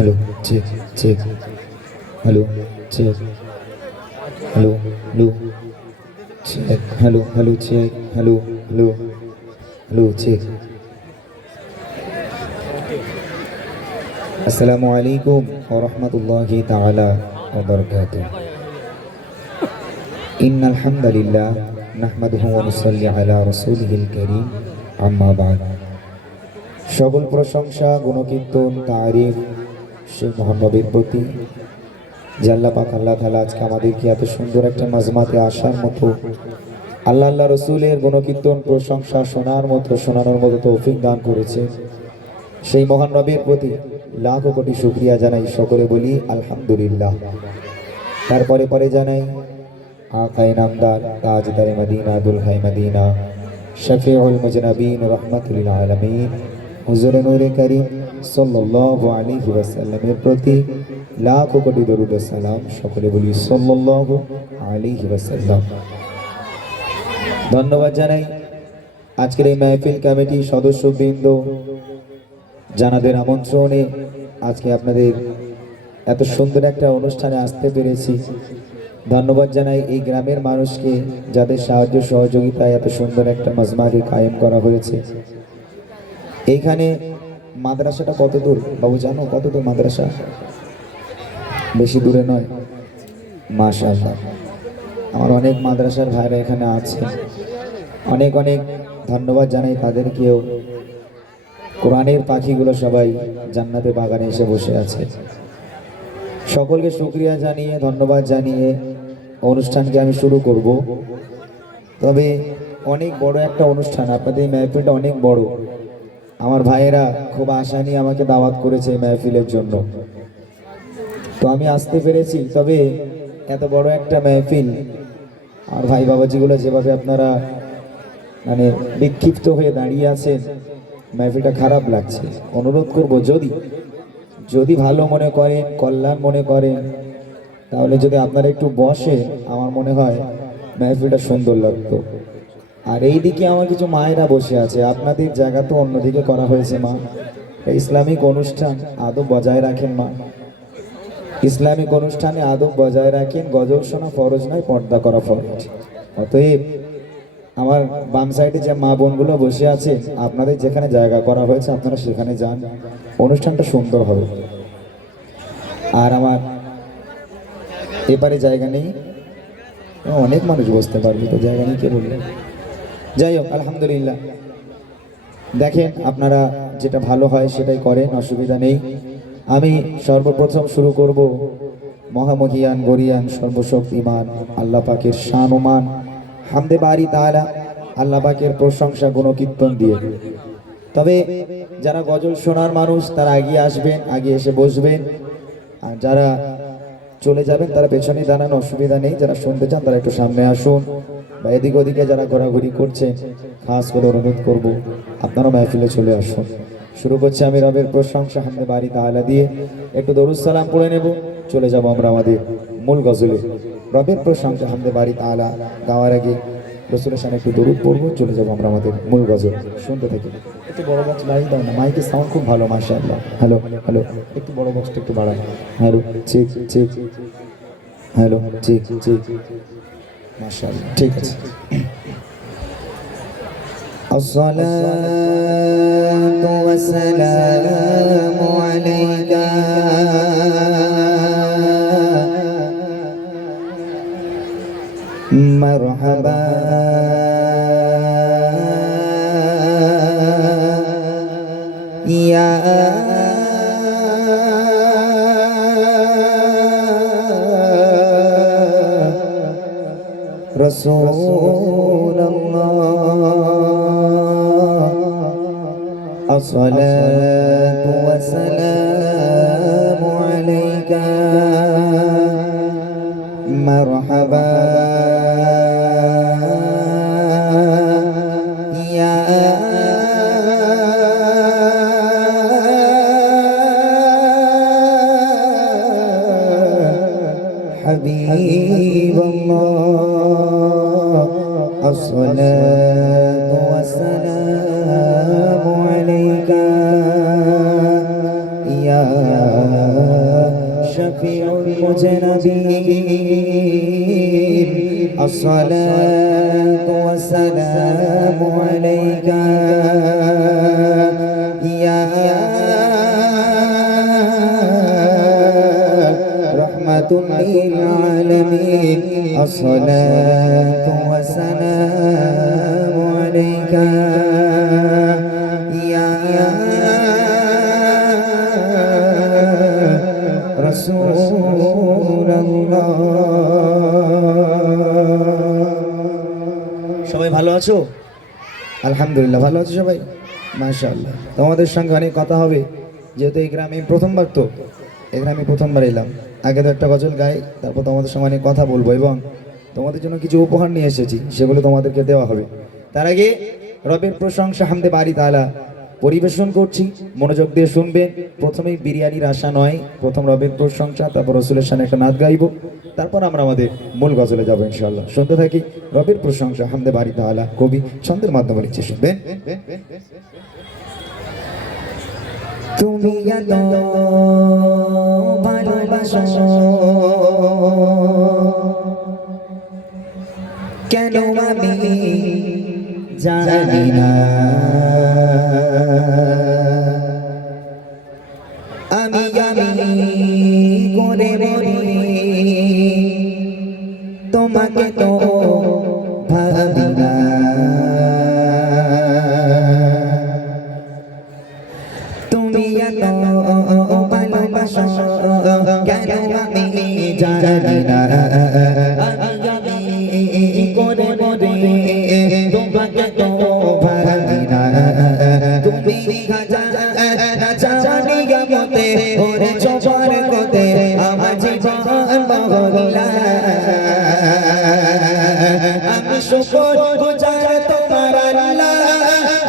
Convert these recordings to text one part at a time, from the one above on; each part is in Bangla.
Hello check check hello check hello hello check hello hello check hello hello hello check अस्सलामु अलैकुम व रहमतुल्लाहि ताला व बरकातुहू इन्नल हम्दुलिल्लाह नहमदुहु व नुसल्ली अला रसूलिहिल करीम अम्मा बाद সকল প্রশংসা গুণকীর্তন তারিফ সেই মহানবীর প্রতি যে আল্লাহ পাক আল্লাহ তাআলা আজকে আমাদেরকে এত সুন্দর একটা মাজমাতে আসার মতো আল্লাহ রসুলের গুণকীর্তন প্রশংসা শোনার মতো শোনানোর মতো তৌফিক দান করেছে। সেই মহান রবের প্রতি লাখো কোটি শুকরিয়া জানাই, সকলে বলি আলহামদুলিল্লাহ। তারপরে পরে জানাই আকায়ে নামদার তাজদারে মদিনা দুলহায়ে মদিনা শফিউল মুজনবিন রাহমাতুল লিল আলামিন হুজুর নূরে করিম সাল্লাল্লাহু আলাইহি ওয়াসাল্লামের প্রতি লাখো কোটি দরুদ ও সালাম, সকলে বলি সাল্লাল্লাহু আলাইহি ওয়াসাল্লাম। ধন্যবাদ জানাই আজকের এই মাহফিল কমিটি সদস্যবৃন্দ, জানাদের আমন্ত্রণে আজকে আপনাদের এত সুন্দর একটা অনুষ্ঠানে আসতে পেরেছি। ধন্যবাদ জানাই এই গ্রামের মানুষকে, যাদের সাহায্য সহযোগিতায় এত সুন্দর একটা মাজমাকে কায়েম করা হয়েছে। এইখানে মাদ্রাসাটা কত দূর বাবু জানো? কত দূর মাদ্রাসা? বেশি দূরে নয়। মাশাআল্লাহ, আমার অনেক মাদ্রাসার ভাইরা এখানে আছে, অনেক অনেক ধন্যবাদ জানাই তাদেরকেও। কোরআনের পাখিগুলো সবাই জান্নাতে বাগানে এসে বসে আছে। সকলকে শুকরিয়া জানিয়ে ধন্যবাদ জানিয়ে অনুষ্ঠানকে আমি শুরু করব। তবে অনেক বড় একটা অনুষ্ঠান, আপনাদের এই মাহফিলটা অনেক বড়। আমার ভাইয়েরা খুব আশা নিয়ে আমাকে দাওয়াত করেছে এই মাহফিলের জন্য, তো আমি আসতে পেরেছি। তবে এত বড় একটা মাহফিল আর ভাই বাবাজিগুলো যেভাবে আপনারা মানে বিক্ষিপ্ত হয়ে দাঁড়িয়ে আছেন, মাহফিলটা খারাপ লাগছে। অনুরোধ করব, যদি ভালো মনে করেন, কল্যাণ মনে করেন, তাহলে যদি আপনারা একটু বসে, আমার মনে হয় মাহফিলটা সুন্দর লাগতো। আর এই দিকে আমার কিছু মায়েরা বসে আছে, আপনাদের জায়গা তো অন্যদিকে করা হয়েছে। মা, ইসলামিক অনুষ্ঠান আদব বজায় রাখেন। মা, ইসলামিক অনুষ্ঠানে আদব বজায় রাখেন। গজল শোনা ফরজ নয়, পর্দা করা ফরজ। অতএব আমার বাম সাইডে যে মা বোনগুলো বসে আছে, আপনাদের যেখানে জায়গা করা হয়েছে আপনারা সেখানে যান, অনুষ্ঠানটা সুন্দর হবে। আর আমার এপারে জায়গা নেই, অনেক মানুষ বসতে পারবে, তো জায়গা নেই কে বলবে? যাই হোক, আলহামদুলিল্লাহ। দেখেন আপনারা যেটা ভালো হয় সেটাই করেন, অসুবিধা নেই। আমি সর্বপ্রথম শুরু করব মহামহিয়ান গরিয়ান সর্বশক্তিমান আল্লাহ পাকের শান ও মান, হামদে বারি তাআলা, আল্লাহ পাকের প্রশংসা গুণকীর্তন দিয়ে। তবে যারা গজল শোনার মানুষ তারা এগিয়ে আসবেন, আগে এসে বসবেন। আর যারা চলে যাবেন তারা পেছনে দাঁড়ান, অসুবিধা নেই। যারা শুনতে চান তারা একটু সামনে আসুন, বা এদিক ওদিকে যারা ঘোরাঘুরি করছেন, খাস করে অনুরোধ করব আপনারা মাহফিলে চলে আসুন। শুরু করছি আমি রবের প্রশংসা হামদে বারি তাআলা দিয়ে। একটু দরুদ সালাম পড়ে নেব, চলে যাব আমরা আমাদের মূল গজলে। রবের প্রশংসা হামদে বারি তাআলা গাওয়ার আগে রাসূলের শানে একটু দরুদ পড়বো, চলে যাব আমরা আমাদের মূল গজল। শুনতে থাকি। একটু বড় বক্স লাইন দাও না, মাইকের সাউন্ড খুব ভালো। মাশাআল্লাহ। হ্যালো হ্যালো, একটু বড় বক্সটা একটু বাড়ান। Hello check check, hello check check, মাশাআল্লাহ, ঠিক আছে। আসসালাতু ওয়াসসালামু আলাইকা মারহাবা ইয়া রাসূলুল্লাহ, আসসালাতু ওয়াসসালামু আলাইকা মারহাবা ইয়া হাবিবাল্লাহ, আসসালাতু ওয়াসসালামু আলাইকা ইয়া मुझे नबी अस्सलातु वस्सलामु अलैका या रहमतुल लिल आलमीन अस्सलातु वस्सलामु अलैका या রাসূলুল্লাহ। সবাই ভালো আছো? আলহামদুলিল্লাহ ভালো আছো সবাই, মাশাআল্লাহ। তোমাদের সঙ্গে অনেক কথা হবে, যেহেতু এই গ্রামে প্রথমবার, তো এই গ্রামে প্রথমবার এলাম। আগে তো একটা গজল গাই, তারপর তোমাদের সঙ্গে অনেক কথা বলবো এবং তোমাদের জন্য কিছু উপহার নিয়ে এসেছি, সেগুলো তোমাদেরকে দেওয়া হবে। তার আগে রবের প্রশংসা হামদে বারি তাআলা পরিবেশন করছি, মনোযোগ দিয়ে শুনবেন। প্রথমেই বিরিয়ানির আশা নয়, প্রথম রবের প্রশংসা, তারপর রসুলের সামনে একটা নাচ গাইব, তারপর আমরা আমাদের মূল গজলে যাবো ইনশাআল্লাহ। শুনতে থাকি রবের প্রশংসা হামদে বারি তাআলা, কবি ছন্দের মাধ্যমে লিখছে, শুনবেন। তুমি এত ভালোবাসো কেন আমি জানি না, আমি করে বলি তোমাকে তো ভাবি না, তুমি এত ভালোবাসো কেন আমি জানি না, আমি করে বলি তোমাকে তো ভাবি না, তুমি জানি গামতে ওরে চোপার কোতে আমার জীবন বহলা, আমি শুকর গুজার তোমার আল্লাহ,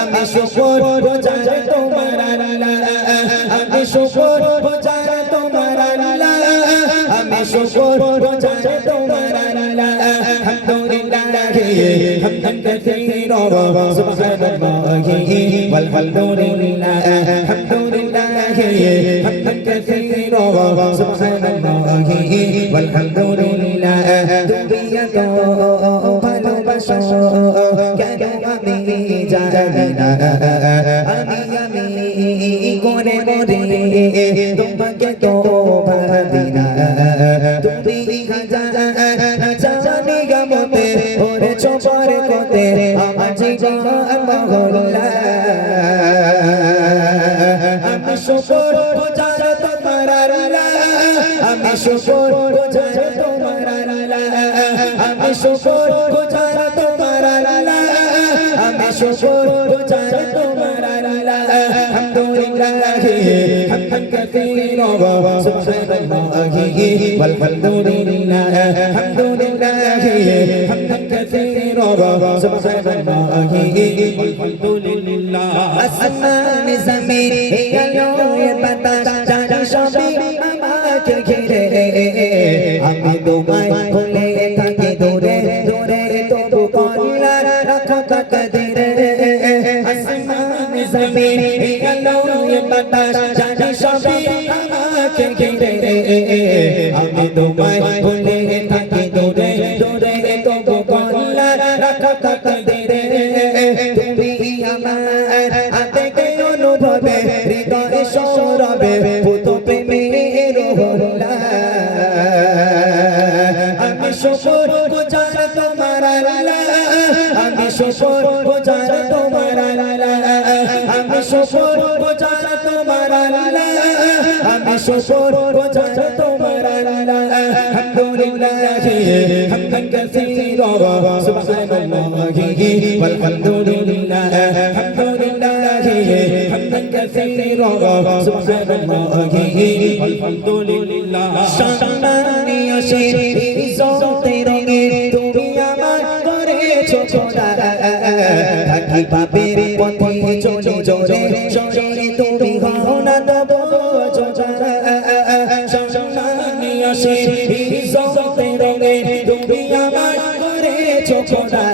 আমি শুকর গুজার তোমার আল্লাহ, আমি শুকর গুজার তোমার আল্লাহ, আমি শুকর গুজার তোমার আল্লাহ। আলহামদুলিল্লাহ হামদান কাসীরা সুবহানাল্লাহি ওয়াল হামদুলিল্লাহ, আলহামদুলিল্লাহ হামদান কাসীরা সুবহানাল্লাহি ওয়াল হামদুলিল্লাহ। তুমি এত ভালোবাসো কেন আমি জানি না, আমি করে বলি তোমাকে তো ভাবি না, তুমি জানি গামতে ওরে চোপার কোতে আমার জীবন বহলা, আমি শুকর গুজার তোমার আল্লাহ, আমি শুকর গুজার তোমার আল্লাহ, আমি শুকর গুজার তোমার আল্লাহ, আমি শুকর গুজার তোমার আল্লাহ। আলহামদুলিল্লাহ হামদান কাসীরা সুবহানাল্লাহি ওয়াল হামদুলিল্লাহ, আলহামদুলিল্লাহ হামদান কাসীরা সুবহানাল্লাহি ওয়াল হামদুলিল্লাহ। আসমান জমিন আলো বাতাস জানি সবই আমাকে ঘিরে, আমি তোমায় ভুলে থাকি দূরে দূরে, তবু কল্লা রাখো তাকদীরে। আসমান জমিন আলো বাতাস জানি সবই আমাকে ঘিরে, আমি তোমায় ভুলে থাকি দূরে দূরে, তবু কল্লা রাখো তাকদীরে। তুমি আমার আবেগে অনুভবে হৃদয়ে সৌরভে পুত প্রেমের হলা, আমি শুকর গুজার তোমার আল্লাহ, আমি শুকর গুজার তোমার আল্লাহ, আমি শুকর গুজার তোমার আল্লাহ, আমি শুকর গুজার তোমার আল্লাহ। আলহামদুলিল্লাহ হামদান কাসীরা সুবহানাল্লাহি ওয়াল হামদুলিল্লাহ, আলহামদুলিল্লাহ হামদান কাসীরা সুবহানাল্লাহি ওয়াল হামদুলিল্লাহ। সম্মানী অসীম ইজ্জতে রঙে তুমি আমার করেছো খোদা, থাকি পাপের পথে চলে জোরে জোরে, তুমি হও না তব যোজা। সম্মানী অসীম ইজ্জতে রঙে তুমি আমার করেছো খোদা,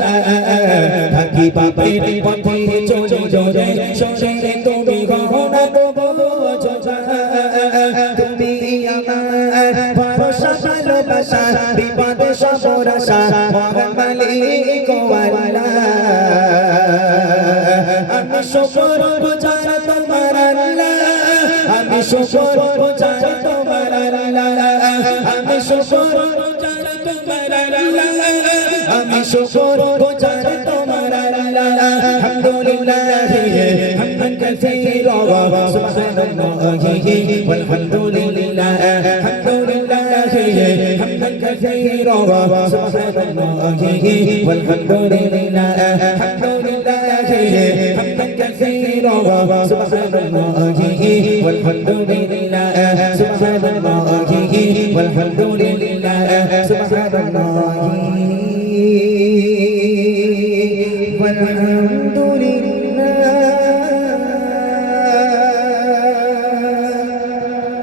থাকি পাপের পথে চলে জোরে জোরে, তুমি হও না তব যোজা। তুমি আমার ভরসা শুকর গুজার তোমার আল্লাহ আমি শুকর গুজার তোমার আল্লাহ আমি শুকর গুজার তোমার আল্লাহ আমি শুকর গুজার তোমার আল্লাহ আলহামদুলিল্লাহ হামদান কাসীরা সুবহানাল্লাহি ওয়ালহামদুলিল্লাহ আলহামদুলিল্লাহ হামদান কাসীরা সুবহানাল্লাহি ওয়ালহামদুলিল্লাহ আলহামদুলিল্লাহ হামদান কাসীরা সুবহানাল্লাহি ওয়ালহামদুলিল্লাহ সুবহানাল্লাহি ওয়ালহামদুলিল্লাহ সুবহানাল্লাহি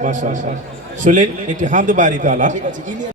মাশাআল্লাহ শুনলেন একটি হামদ বাড়ি তাআলা।